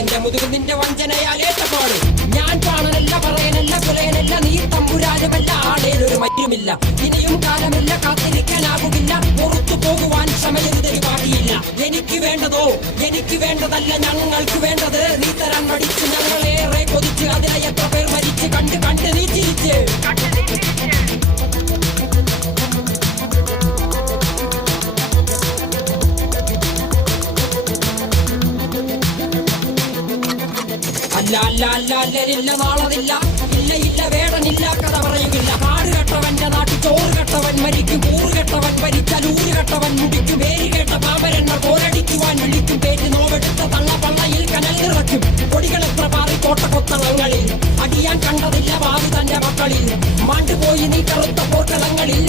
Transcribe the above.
എന്റെ മുതുകിൽ നിന്റെ വഞ്ചനയാൽ ഏറ്റപ്പാട്. ഞാൻ കാണനല്ല പറയാനല്ല കുലയനല്ല നീ തമ്പുരാനുമല്ല ആടേലൊരു മറ്റുമില്ല. ഇനിയും കാലമില്ല കാത്തിരിക്കാനാകുകില്ല പുറത്തു പോകുവാൻ സമയരുതൊരു ബാക്കിയില്ല. എനിക്ക് വേണ്ടതോ എനിക്ക് വേണ്ടതല്ല ഞങ്ങൾക്ക് വേണ്ടത് നീ തരാൻ മടിച്ച് ഞങ്ങളേറെ കൊതിച്ച് അതിനായി എത്ര പേർ മരിച്ച് കണ്ട് കണ്ട് നീ ചിരിച്ച്. അല്ല അല്ല അല്ല അല്ലരില്ല നാളതില്ല ഇല്ല ഇല്ല വേടനില്ല കഥ പറയുകില്ല. കാട് കെട്ടവന്റെ നാട്ടിൽ ചോറ് കെട്ടവൻ മരിക്കും കൂറ് കെട്ടവൻ ഭരിച്ചാൽ ഊര് കെട്ടവൻ മുടിക്കും. പേര് കേട്ട പാമ്പരെണ്ണ പോരടിക്കുവാൻ വിളിക്കും. പേര് നോവെടുത്ത തള്ള പള്ളയിൽ കനൽ നിറയ്ക്കും. കൊടികളെത്ര പാറി കോട്ടക്കൊത്തളങ്ങളിൽ അടിയാൻ കണ്ടതില്ല ഭാവി തന്റെ മക്കളിൽ. മാണ്ടുപോയി നീ കറുത്ത പോർക്കളങ്ങളിൽ